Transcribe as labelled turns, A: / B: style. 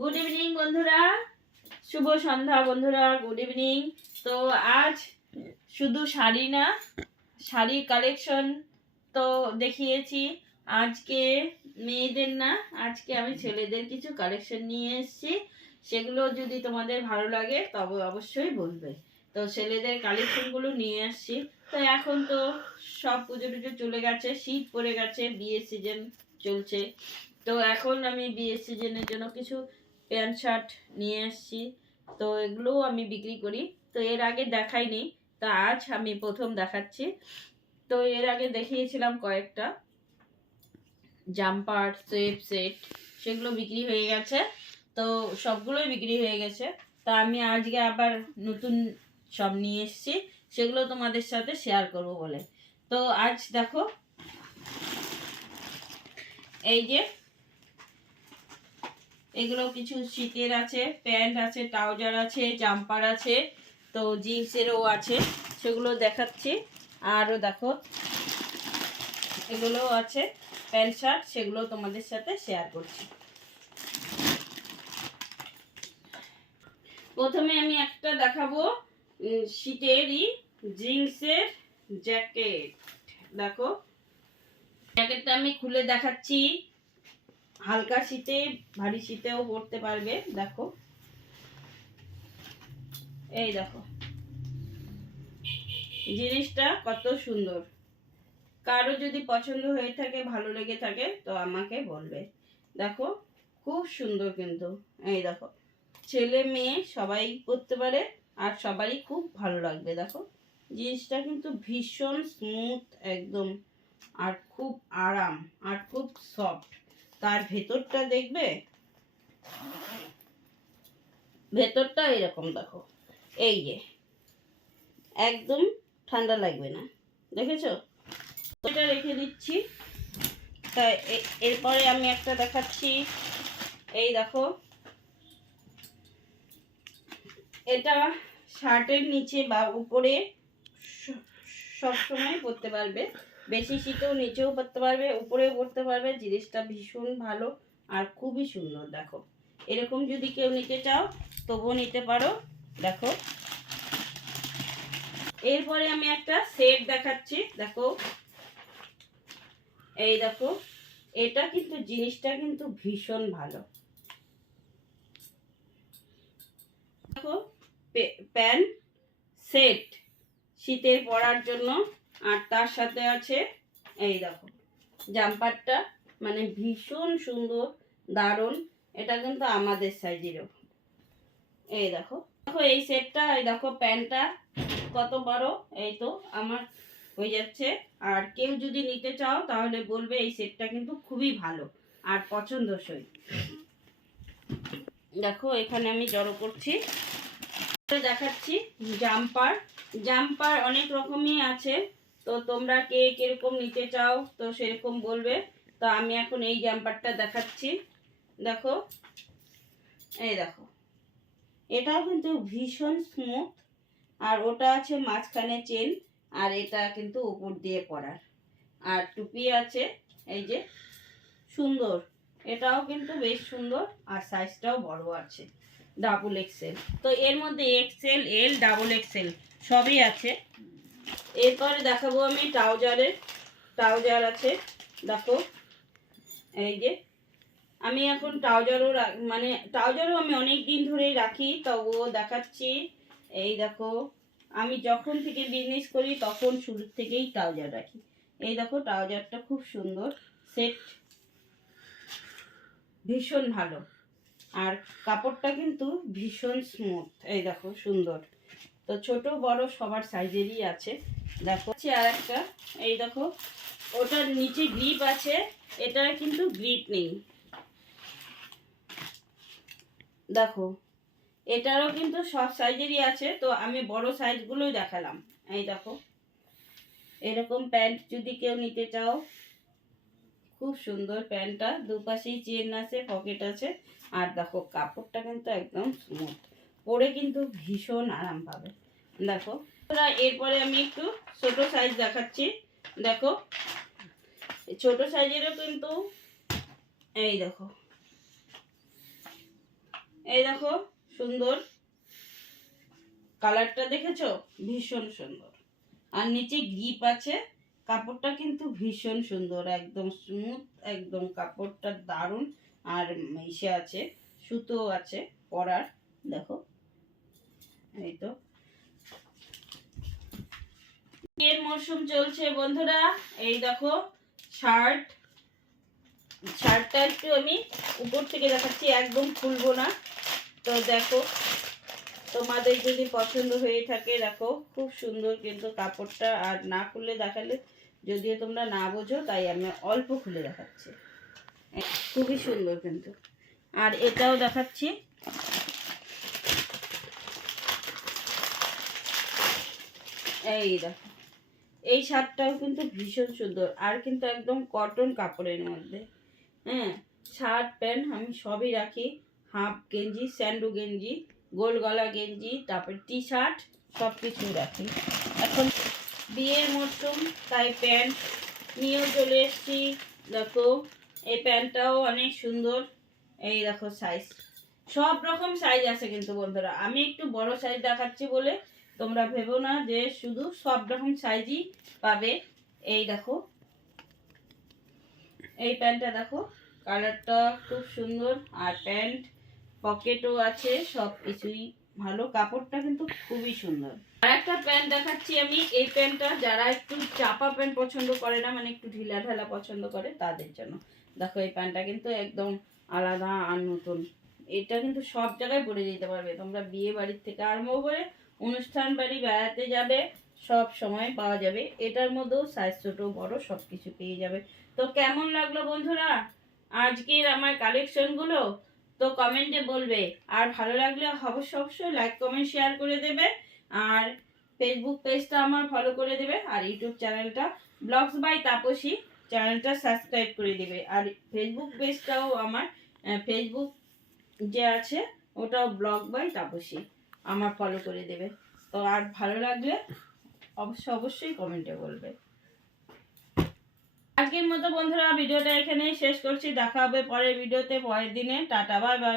A: Good evening বন্ধুরা। শুভ সন্ধ্যা, বন্ধুরা। Good evening তো আজ শুধু শাড়ি না, শাড়ির কালেকশন তো দেখিয়েছি। আজকে মেয়েদের না, আজকে আমি ছেলেদের কিছু কালেকশন নিয়ে এসেছি। সেগুলো যদি তোমাদের ভালো লাগে, তবে অবশ্যই বলবে। তো ছেলেদের কালেকশনগুলো নিয়ে আসছি। তো এখন তো সব পুজো টুজো চলে গেছে, শীত পড়ে গেছে, বিয়ের সিজন চলছে। তো এখন আমি বিয়ের সিজনের জন্য কিছু প্যান্ট শার্ট নিয়ে এসেছি তো এগুলোও আমি বিক্রি করি। তো এর আগে দেখাইনি তা আজ আমি প্রথম দেখাচ্ছি। তো এর আগে দেখিয়েছিলাম কয়েকটা। জাম্পার সেট সেট, সেগুলো বিক্রি হয়ে গেছে। তো সবগুলোই বিক্রি হয়ে গেছে। তা আমি আজকে আবার নতুন সব নিয়ে এসেছি। সেগুলো তোমাদের সাথে শেয়ার করব বলে। তো আজ দেখো, এই যে এগুলো কিছু শীতের আছে, প্যান্ট আছে, ট্রাউজার আছে, জাম্পার আছে, তো জিন্সেরও আছে, সেগুলো দেখাচ্ছি। আরও দেখো, এগুলোও আছে, প্যান্ট, শার্ট, সেগুলো তোমাদের সাথে শেয়ার করছি। প্রথমে আমি একটা দেখাবো শীতেরই জিন্সের জ্যাকেট। দেখো, জ্যাকেটটা আমি খুলে দেখাচ্ছি। হালকা শীতে, ভারী শীতেও পরতে পারবে, দেখো। এই দেখো। জিনিসটা কত সুন্দর। কারও যদি পছন্দ হয়ে থাকে, ভালো লেগে থাকে, তো আমাকে বলবে। দেখো, খুব সুন্দর কিন্তু। এই দেখো, ছেলে মেয়ে সবাই পরতে পারে, আর সবারই খুব ভালো লাগবে, দেখো। জিনিসটা কিন্তু ভীষণ স্মুথ একদম, আর খুব আরাম, আর খুব সফট তার ভেতরটা দেখবে? ভেতরটা এরকম, দেখো। এই যে। একদম ঠান্ডা লাগবে না। দেখেছ? এটা রেখে দিচ্ছি। এ- এরপরে আমি একটা দেখাচ্ছি। এই দেখো। এটা শার্টের নিচে বা উপরে সবসময় পরতে পারবে। বেশি শীতেও নিচেও পড়তে পারবে, উপরেও পড়তে পারবে, জিনিসটা ভীষণ ভালো আর খুবই সুন্দর, দেখো। এরকম যদি কেউ নিতে চাও, তবুও নিতে পারো, দেখো। এরপরে আমি একটা সেট দেখাচ্ছি, দেখো। এই দেখো, এটা কিন্তু জিনিসটা কিন্তু ভীষণ ভালো। দেখো প্যান্ট, সেট, শীতের পরার জন্য। আর তার সাথে আছে, এই দেখো জাম্পারটা মানে ভীষণ সুন্দর, দারুণ। এটা কিন্তু আমাদের সাইজেরও এই দেখো দেখো এই সেটটা এই দেখো প্যান্টটা, কত বড়, এই তো আমার হয়ে যাচ্ছে। আর কেউ যদি নিতে চাও, তাহলে বলবে এই সেটটা কিন্তু খুবই ভালো আর পছন্দসই। দেখো, এখানে আমি জড়ো করছি। দেখাচ্ছি জাম্পার। জাম্পার অনেক রকমই আছে। তো তোমরা কে কীরকম নিতে চাও, তো সেরকম বলবে। তো আমি এখন এই জাম্পারটা দেখাচ্ছি। দেখো। এই দেখো। এটাও কিন্তু ভীষণ স্মুথ আর ওটা আছে মাঝখানে চেন আর এটা কিন্তু উপর দিয়ে পরার আর টুপি আছে, এই যে, সুন্দর। এটাও কিন্তু বেশ সুন্দর, আর সাইজটাও বড় আছে। ডাবল এক্সেল তো এর মধ্যে এক্সেল এল ডাবল এক্সেল সবই আছে। এরপরে দেখাবো আমি ট্রাউজারের, ট্রাউজার আছে, দেখো, এই যে। আমি এখন ট্রাউজারও মানে ট্রাউজারও আমি অনেক দিন ধরেই রাখি, তবুও দেখাচ্ছি। এই দেখো, আমি যখন থেকে বিজনেস করি তখন শুরু থেকেই ট্রাউজার রাখি। এই দেখো, ট্রাউজারটা খুব সুন্দর সেট ভীষণ ভালো। আর কাপড়টা কিন্তু ভীষণ স্মুথ এই দেখো, সুন্দর। তো ছোট, বড় সবার সাইজেরই আছে। দেখো আর একটা। এই দেখো, ওটার নিচে গ্রিপ আছে, এটার কিন্তু গ্রিপ নেই। দেখো, এটারও কিন্তু সব সাইজেরই আছে, তো আমি বড় সাইজগুলোই দেখালাম। এই দেখো, এরকম প্যান্ট যদি কেউ নিতে চাও, খুব সুন্দর প্যান্টটা। দুপাশেই চেন আছে পকেট আছে। আর দেখো, কাপড়টা কিন্তু একদম স্মুথ পরে কিন্তু ভীষণ আরাম পাবে। দেখো এরপরে আমি একটু ছোট সাইজ দেখাচ্ছি। দেখো, ছোট সাইজেরও কিন্তু, এই দেখো এই দেখো, সুন্দর। কালারটা দেখেছ? ভীষণ সুন্দর। আর নিচে গ্রিপ আছে। কাপড়টা কিন্তু ভীষণ সুন্দর, একদম স্মুথ একদম কাপড়টা দারুণ। আর ইসে আছে, সুতো আছে পরার। দেখো এই তো। এর মরশুম চলছে বন্ধুরা, এই দেখো, শার্ট। শার্টটা একটু আমি উপর থেকে দেখাচ্ছি, একদম খুলবো না। তো দেখো, তোমাদের যদি পছন্দ হয়ে থাকে, দেখো, খুব সুন্দর কিন্তু কাপড়টা, আর না খুলে দেখালে, যদিও তোমরা না বোঝো, তাই আমি অল্প খুলে দেখাচ্ছি। খুবই সুন্দর কিন্তু। আর এটাও দেখাচ্ছি। এই এই শার্টটাও কিন্তু ভীষণ সুন্দর, আর কিন্তু একদম কটন কাপড়ের মধ্যে। হ্যাঁ শার্ট, প্যান্ট আমি সবই রাখি, হাফ গেঞ্জি, স্যান্ডু গেঞ্জি, গোল গলা গেঞ্জি, তারপর টি শার্ট সব কিছুই রাখি। এখন বিয়ের মরশুম তাই প্যান্ট নিয়েও চলে এসেছি। দেখো, এই প্যান্টটাও অনেক সুন্দর। এই দেখো সাইজ সব রকম সাইজ আছে কিন্তু বন্ধুরা। আমি একটু বড় সাইজ দেখাচ্ছি বলে তোমরা ভেবো না যে শুধু সব রকম সাইজই পাবে। এই দেখো। এই প্যান্টটা দেখো। কালারটা খুব সুন্দর। আর প্যান্ট পকেটও আছে, সব কিছুই ভালো। কাপড়টা কিন্তু খুবই সুন্দর। আর একটা প্যান্ট দেখাচ্ছি আমি। এই প্যান্টটা যারা একটু চাপা প্যান্ট পছন্দ করে না মানে একটু ঢিলা ঢালা পছন্দ করে, তাদের জন্য। দেখো, এই প্যান্টটা কিন্তু একদম আলাদা আর নতুন। এটা কিন্তু সব জায়গায় পরে যেতে পারবে। তোমরা বিয়ে বাড়ির থেকে আরম্ভ করে অনুষ্ঠান বাড়ি বেড়াতে যাবে, সব সময় পাওয়া যাবে। এটার মধ্যেও সাইজ ছোট, বড় সব কিছু পেয়ে যাবে। তো কেমন লাগল বন্ধুরা? আজকের আমার কালেকশনগুলো তো কমেন্টে বলবে। আর ভালো লাগলে অবশ্যই অবশ্যই লাইক কমেন্ট শেয়ার করে দেবে। আর ফেসবুক পেজটা আমার ফলো করে দেবে। আর ইউটিউব চ্যানেলটা ব্লগস বাই তাপসী চ্যানেলটা সাবস্ক্রাইব করে দেবে। আর ফেসবুক পেজটাও আমার ফেসবুক যে আছে, ওটাও ব্লগ বাই তাপসী আমার ফলো করে দেবে। তো আর ভালো লাগলে অবশ্যই অবশ্যই কমেন্টে বলবে। আজকের মতো বন্ধুরা, ভিডিওটা এখানেই শেষ করছি। দেখা হবে পরের ভিডিওতে, পরের দিনে। Tata bye bye